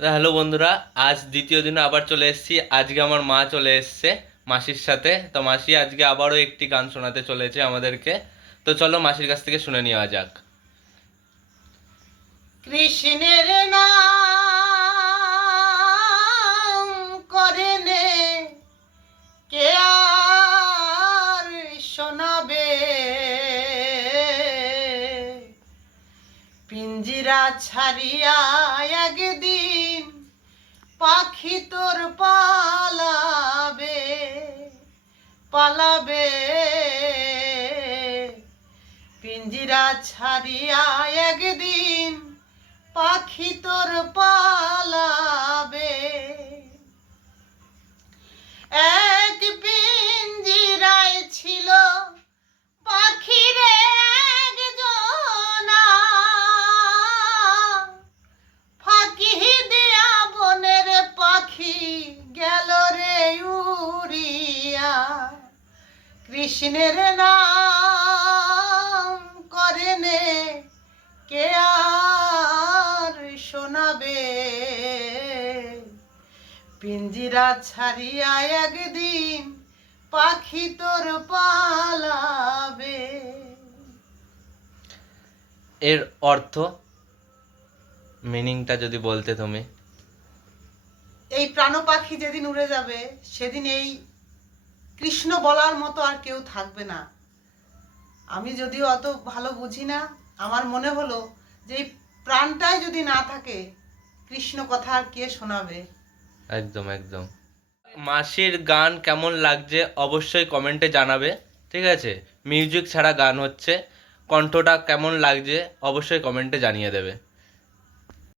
Hello বন্ধুরা, আজ দ্বিতীয় দিনে আবার চলে এসেছি। আজকে আমার মা চলে এসছে মাসির সাথে। তো মাসি আজকে আবারও একটি গান শোনাতে চলেছে আমাদেরকে। তো চলো মাসির কাছ থেকে শুনে নেওয়া যাক। কৃষ্ণের নাম করে নে, কে আর শোনাবে? পিঞ্জিরা ছাড়িয়া একদিন পাখি তোর পালাবে পালাবে। পিঞ্জিরা ছাড়িয়া একদিন পাখি তোর পালাবে। এক পিঞ্জিরায় ছিল পাখিরে একজনা, ফাঁকি দিয়া বনের পাখি গেল রে উড়িয়া। কৃষ্ণের নাম করে নে, কে আর শোনাবে? পিঞ্জিরা ছাড়িয়া একদিন পাখি তোর পালাবে। এর অর্থ মিনিংটা যদি বলতে তুমি। এই প্রাণ পাখি যেদিন উড়ে যাবে সেদিন এই কৃষ্ণ বলার মতো আর কেউ থাকবে না। আমি যদিও অত ভালো বুঝি না, আমার মনে হলো যে এই প্রাণটাই যদি না থাকে কৃষ্ণ কথা আর কে শোনাবে। একদম একদম। মাসির গান কেমন লাগছে অবশ্যই কমেন্টে জানাবে, ঠিক আছে? মিউজিক ছাড়া গান হচ্ছে, কণ্ঠটা কেমন লাগছে অবশ্যই কমেন্টে জানিয়ে দেবে।